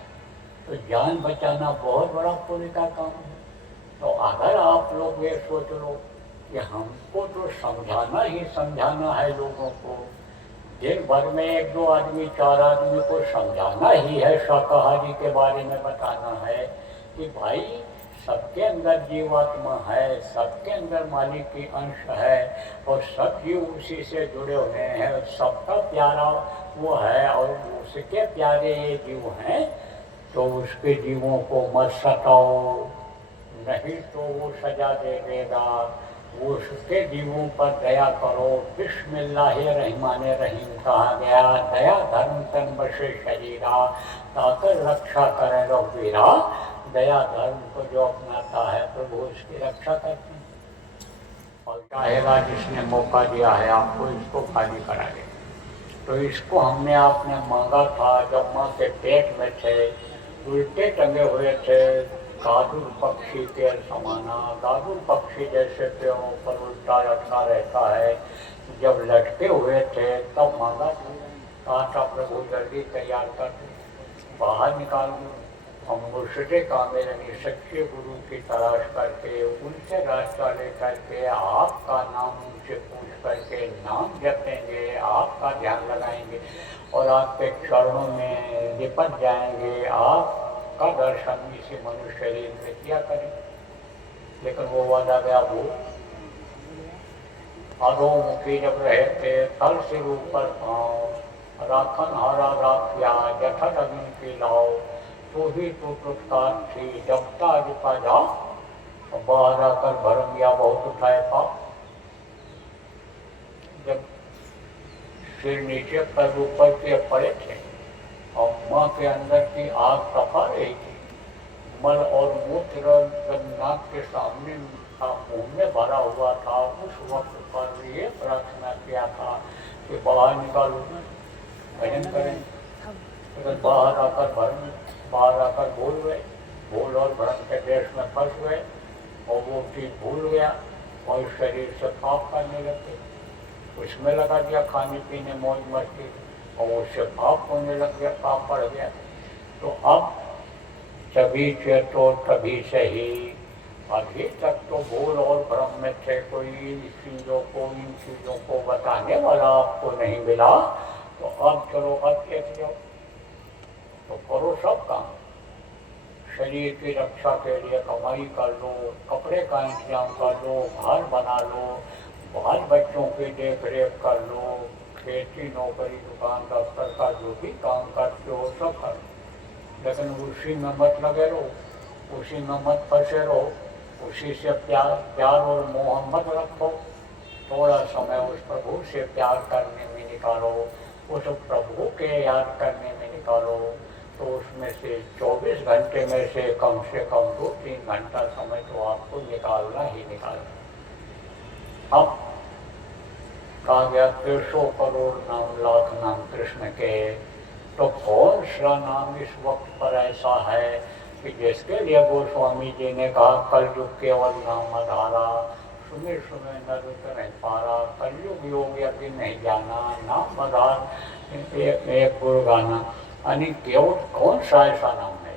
तो जान बचाना बहुत बड़ा पुण्य का काम है। तो अगर आप लोग ये सोच लो कि हमको तो समझाना ही समझाना है लोगों को, दिन भर में 1-2 आदमी 4 आदमी को समझाना ही है, शाकाहारी के बारे में बताना है कि भाई सबके अंदर जीवात्मा है, सबके अंदर मालिक की अंश है, और सब जीव उसी से जुड़े हुए हैं, सबका प्यारा वो है और उसके प्यारे ये जीव हैं। तो उसके जीवों को मत सताओ, नहीं तो वो सजा दे देगा। वो उसके जीवों पर दया करो। बिस्मिल्लाहिर्रहमानिर्रहीम कहा गया, दया धर्म तन बसे शरीरा, ताकर रक्षा करे रघुवीरा। दया धर्म को जो अपनाता है प्रभु उसकी रक्षा करते हैं, और चाहेगा जिसने मौका दिया है आपको इसको खाली करा दे। तो इसको हमने आपने मांगा था जब माँ के पेट में थे, उल्टे टंगे हुए थे, गादुर पक्षी के समाना। गादुर पक्षी जैसे पेड़ों पर उल्टा लटका रहता है, जब लटके हुए थे तब मांगा कहा था प्रभु जल्दी तैयार कर बाहर निकाल दो। हम मुर्शिदे कामिल यानी सच्चे गुरु की तलाश करके उनसे रास्ता लेकर के आपका नाम उनसे पूछ करके नाम जपेंगे, आपका ध्यान लगाएंगे और आपके चरणों में लिपट जाएंगे। आपका दर्शन इसी मनुष्य शरीर में किया करें। लेकिन वो वादा गया वो अधोमुखी जब रहे थे, तल से ऊपर पाँव राखन हारा राखिया जठन अग्नि की लाओ, तो ही तो तुटकार थी जब ताजपा जाओ, बाहर आकर भरम या बहुत उठाए पाप। जब सिर नीचे पर ऊपर के पड़े थे और माँ के अंदर की आग तपा रही थी, मल और मूत्र नाक के सामने था, मुंह में भरा हुआ था, उस वक्त पर ये प्रार्थना किया था कि बाहर निकालो, भजन करें। अगर बाहर आकर भूल गए, भूल और भ्रम के देश में फंस गए और वो चीज़ भूल गया और शरीर से पाप करने लगे, उसमें लगा दिया खाने पीने मौज मस्ती और उससे पाप होने लग गया, पाप बढ़ गया। तो अब सभी चेतो तभी से ही, अभी तक तो भूल और भ्रम में थे, कोई इन चीज़ों को बताने वाला आपको नहीं मिला। तो अब चलो अब देख जाओ, तो करो सब काम। शरीर की रक्षा के लिए कमाई कर लो, कपड़े का इंतजाम कर लो, घर बना लो, बाल बच्चों की देख रेख कर लो, खेती नौकरी दुकान दफ्तर का जो भी काम करते हो सब कर लो। लेकिन उसी में मत लगे रहो, उसी में मत फंसे रहो। उसी से प्यार और मोह मत रखो। थोड़ा समय उस प्रभु से प्यार करने में निकालो, उस प्रभु के याद करने में निकालो, तो उसमें से 24 घंटे में से कम 2-3 घंटा समय तो आपको निकालना ही निकालना। अब कहा गया 150 करोड़ नाम, लाख नाम कृष्ण के, तो कौन सा नाम इस वक्त पर ऐसा है कि जिसके लिए गोस्वामी जी ने कहा कलयुग केवल नाम आधारा, सुने सुने नर नहीं पारा, कलयुग योग यदि नहीं जाना, नाम आधार एक गुरु गाना। यानी केवल कौन सा ऐसा नाम है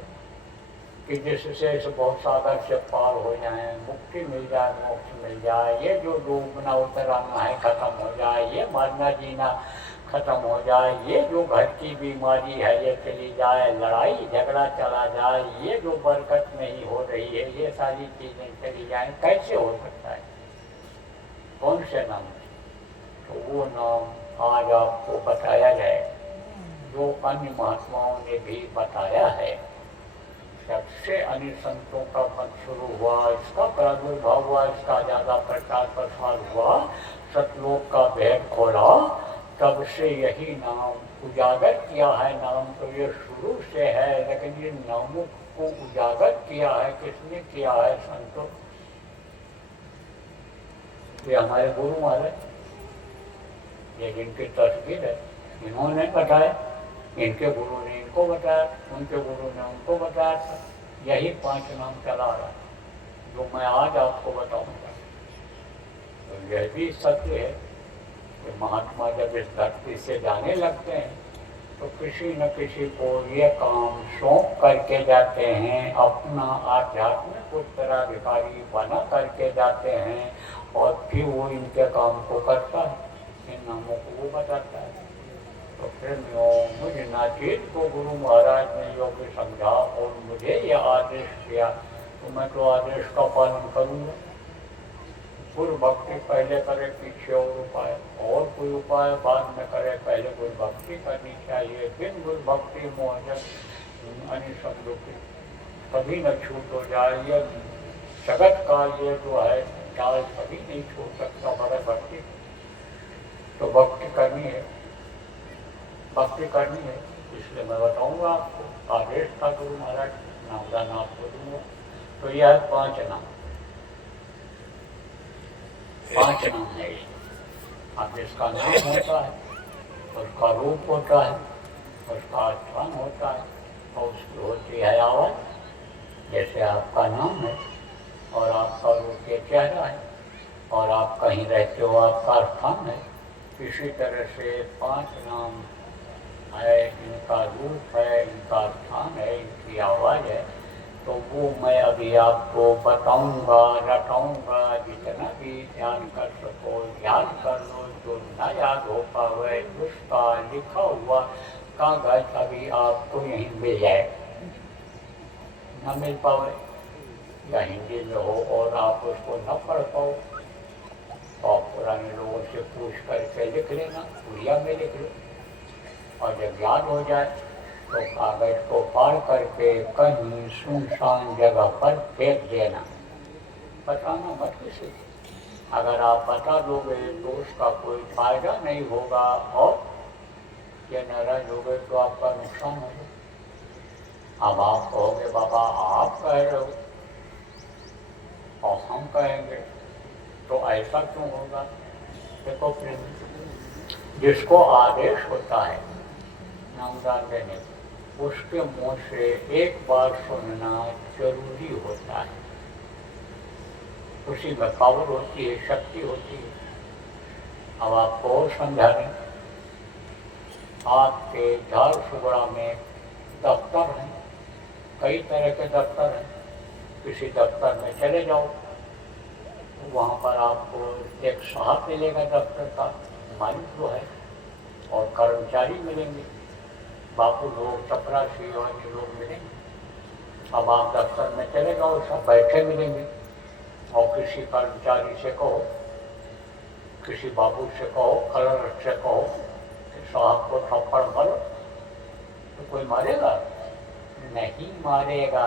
कि जिससे इस बहुत सागर से पार हो जाए, मुक्ति मिल जाए, मोक्ष मिल जाए, ये जो डूबना उतराना है खत्म हो जाए, ये मरना जीना खत्म हो जाए, ये जो घर की बीमारी है ये चली जाए, लड़ाई झगड़ा चला जाए, ये जो बरकत नहीं हो रही है ये सारी चीजें चली जाए, कैसे हो सकता है? कौन से नाम? तो वो नाम आज आपको बताया जाए जो अन्य महात्माओं ने भी बताया है। सबसे अन्य संतों का मत शुरू हुआ, इसका प्रादुर्भाव हुआ, इसका ज्यादा प्रचार प्रसार हुआ, सतलोक का भेद खोला, तब से यही नाम उजागर किया है। नाम तो ये शुरू से है, लेकिन ये नामों को उजागर किया है किसने किया है? संतों। ये हमारे गुरु महाराज, ये जिनकी तस्वीर है, इन्होंने बताया, इनके गुरु ने इनको बताया, उनके गुरु ने उनको बताया था। यही 5 नाम चला रहा है जो मैं आज आपको बताऊंगा। तो यह भी सत्य है कि महात्मा जब इस धरती से जाने लगते हैं तो किसी न किसी को ये काम सौंप करके जाते हैं, अपना आध्यात्मिक उत्तराधिकारी बना करके जाते हैं, और फिर वो इनके काम को करता है, इन नामों को वो बताता है। तो फिर मुझ नाचीत को गुरु महाराज ने योग्य समझा और मुझे यह आदेश किया, तो मैं तो आदेश का पालन करूँगा। गुरु भक्ति पहले करे, पीछे और उपाय, और कोई उपाय बाद में करे, पहले गुरु भक्ति करनी चाहिए। बिन गुरु भक्ति मोहजत अनिसंदुखी, कभी न छूट हो जाए। ये जगत का ये जो है काल कभी नहीं छूट सकता बगैर भक्ति। तो भक्ति करनी है, भक्ति करनी है, इसलिए मैं बताऊंगा आपको। आदेश था गुरु महाराज, नामदान आपको दूंगा। तो यह है 5 नाम, 5 नाम है। अब इसका नाम होता है, उसका रूप होता है, उसका स्थान होता है, और उसकी होती है आवाज। जैसे आपका नाम है और आपका रूप ये चेहरा है, और आप कहीं रहते हो आपका स्थान है, इसी तरह से 5 नाम है, इनका रूप है, इनका स्थान है, इनकी आवाज़ है। तो वो मैं अभी आपको बताऊंगा, रटाऊंगा, जितना भी ध्यान कर सको ध्यान कर लो। जो न याद हो पावे उसका लिखा हुआ कागज अभी आपको यहीं मिल जाए, न मिल पावे या हिंदी में हो और आप उसको न पढ़ पाओ तो आप पुराने लोगों से पूछ करके लिख लेना, उड़िया में लिख लो, और जब याद हो जाए तो कागज को फाड़ करके कहीं सुनसान जगह पर फेंक देना। बताना मत किसी। अगर आप बता दोगे तो उसका कोई फायदा नहीं होगा, और ये नाराज हो गए तो आपका नुकसान होगा। अब आप कहोगे बाबा आप कह रहे हो और हम कहेंगे, तो ऐसा क्यों होगा? देखो प्रेम, जिसको आदेश होता है नामदान देने, उसके मुंह से एक बार सुनना जरूरी होता है। उसी में पावर होती है, शक्ति होती है। अब आपको और समझा दें, आपके झारसुगुड़ा में दफ्तर हैं, कई तरह के दफ्तर हैं। किसी दफ्तर में चले जाओ, वहाँ पर आपको एक साहब मिलेगा दफ्तर का, मालिक जो है, और कर्मचारी मिलेंगे, बापू लोग, चपरासी और ये लोग मिलेंगे। अब आप दफ्तर में चले जाओ, सब बैठे मिलेंगे, और किसी कर्मचारी से कहो, किसी बाबू से कहो, कलर से कहो कि साहब को थप्पड़ मारो, तो कोई मारेगा? नहीं मारेगा।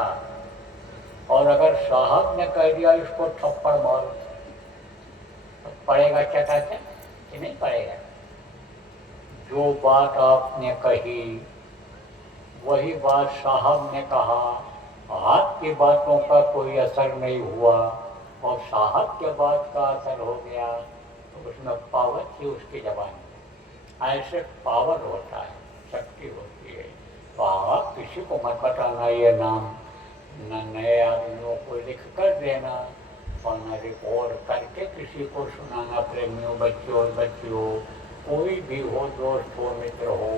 और अगर साहब ने कह दिया इसको थप्पड़ मारो तो पड़ेगा चटाचट कि नहीं पड़ेगा? जो बात आपने कही वही बात साहब ने कहा, आपकी बातों का कोई असर नहीं हुआ और साहब के बात का असर हो गया, तो उसमें पावर थी उसकी जबान में। ऐसे पावर होता है, शक्ति होती है। तो आप किसी को मत बताना ये नाम, न नए आदमियों को लिख कर देना और न रिकॉर्ड करके किसी को सुनाना। प्रेमियों, बच्चियों, कोई भी हो, दोस्त हो, मित्र हो,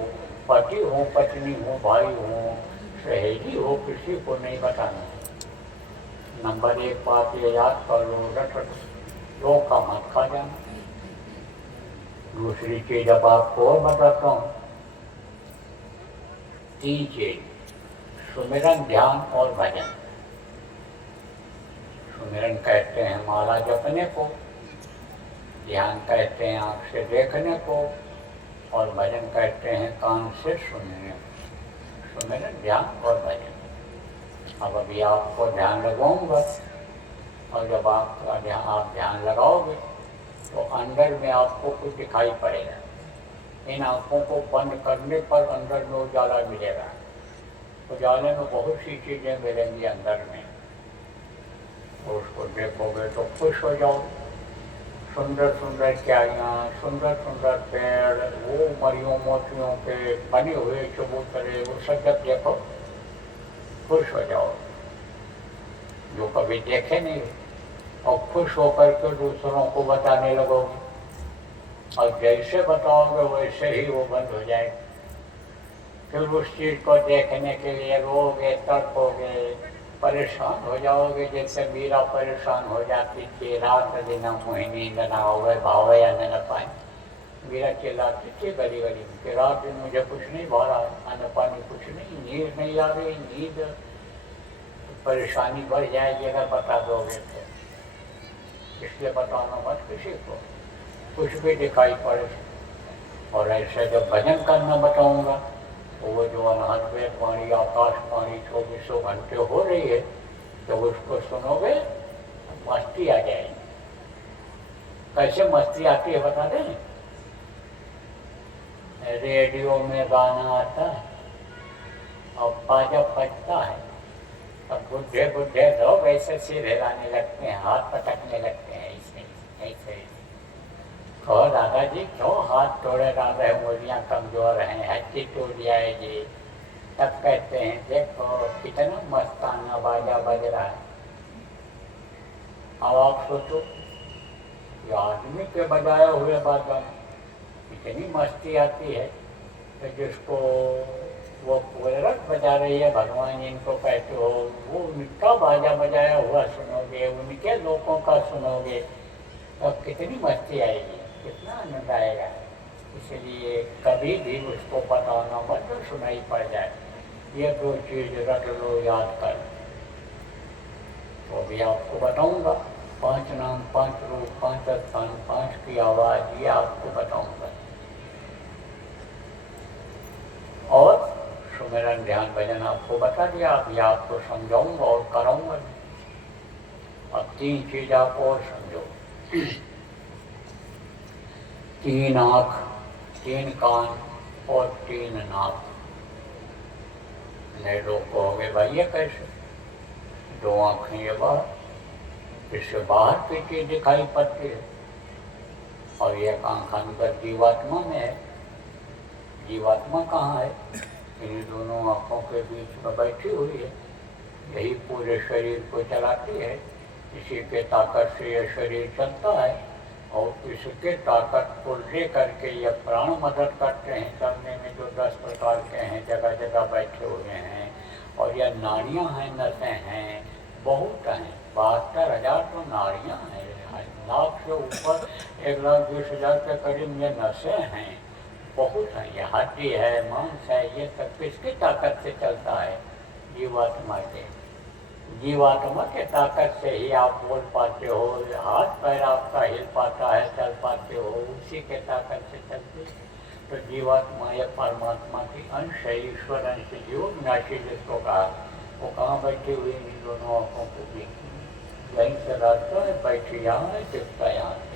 पति हो, पत्नी हो, भाई हो, सहेली हो, किसी को नहीं बताना। नंबर 1 बात ये याद कर लो, रट लोग का मत खा जाना। दूसरी चीज अब आपको और बताता हूँ, 3 चीज, सुमिरन, ध्यान और भजन। सुमिरन कहते हैं माला जपने को, ध्यान कहते हैं आँख से देखने को, और भजन कहते हैं कान से सुनने को। सुमिरन, ध्यान और भजन। अब अभी आपको ध्यान लगाऊंगा और जब आप ध्यान लगाओगे तो अंदर में आपको कुछ दिखाई पड़ेगा। इन आँखों को बंद करने पर अंदर में उजाला मिलेगा। उजाले में बहुत सी चीज़ें मिलेंगी अंदर में, उसको देखोगे तो खुश हो जाओ। सुंदर सुंदर क्यारियाँ, सुंदर सुंदर पेड़, वो मरियों मोतियों के बने हुए चबूतरे, वो सब जब देखो खुश हो जाओ, जो कभी देखे नहीं। और खुश होकर के दूसरों को बताने लगोगे, और जैसे बताओगे वैसे ही वो बंद हो जाएगा। फिर उस चीज़ को देखने के लिए रोगे, तड़पोगे, परेशान हो जाओगे। जैसे मीरा परेशान हो जाती थी, रात दिन मुझे नींद न होवे, भावे या न पाए। मीरा चिल्लाती थी गली गली में कि रात दिन मुझे कुछ नहीं भा रहा, अन्न पानी कुछ नहीं, नींद नहीं आ रही, नींद परेशानी बढ़ जाएगी अगर बता दोगे तो। इसलिए बताना मत किसी को, कुछ भी दिखाई पड़े। और ऐसे जब भजन करना बताऊंगा तो वो जो अनहद वाणी, आकाशवाणी 24 घंटे हो रही है, तो उसको सुनोगे मस्ती आ जाएगी। कैसे मस्ती आती है बता दें? रेडियो में गाना आता है और बाजा बजता है, अब बुढ़े बुढ़े लोग ऐसे सिर हिलाने लगते हैं, हाथ पटकने लगते हैं, ऐसे ऐसे। कहो दादाजी क्यों हाथ तोड़े जा रहे, मुर्गियाँ कमजोर हैं, हड्डी टूट जाएगी। तब कहते हैं देखो कितना मस्ताना बाजा बज रहा है। अब आप सोचो कि आदमी के बजाए हुए बाजा इतनी मस्ती आती है, तो जिसको वो कोयरट बजा रही है, भगवान इनको कहते हो, वो उनका बाजा बजाया हुआ सुनोगे, उनके लोगों का सुनोगे, तब कितनी मस्ती आएगी, कितना आनंद आएगा। इसलिए कभी भी उसको बताना मत तो सुनाई पड़ जाए। ये 2 चीज़ रट लो, याद कर। तो अभी आपको बताऊंगा 5 नाम, 5 रूप, 5 स्थान, 5 की आवाज़, ये आपको बताऊंगा। और सुमिरन, ध्यान, भजन आपको बता दिया, अभी आपको समझाऊंगा और कराऊंगा। अब 3 चीज आप और समझो। 3 आँख, 3 कान और 3 नाक। नए लोग कहोगे भाई ये कैसे? 2 आँखें ये बाहर, इससे बाहर की चीज दिखाई पड़ती है, और एक आँख अंदर जीवात्मा में है। जीवात्मा कहाँ है? इन दोनों आँखों के बीच में बैठी हुई है, यही पूरे शरीर को चलाती है। इसी के ताकत से यह शरीर चलता है, और इसके ताकत को ले करके ये प्राण मदद करते हैं चलने में। जो 10 प्रकार के हैं, जगह जगह बैठे हुए हैं, और यह नाड़ियाँ हैं, नसें हैं, बहुत हैं। 72,000 तो नाड़ियाँ हैं, लाख से ऊपर 1,20,000 के करीब ये नसें हैं, बहुत है। ये हड्डी है, मांस है, ये सब किसकी ताकत से चलता है? जीवात्मा के। जीवात्मा के ताकत से ही आप बोल पाते हो, हाथ पैर आपका हिल पाता है, चल पाते हो, उसी के ताकत से चलते। तो जीवात्मा या परमात्मा की अंश है, ईश्वर अंश, जीव विनाशी जिसको कहा, वो कहाँ बैठी हुई इन दोनों आंखों के बीच में, यहीं से रास्ता है, बैठी यहाँ है, दिखता यहाँ है।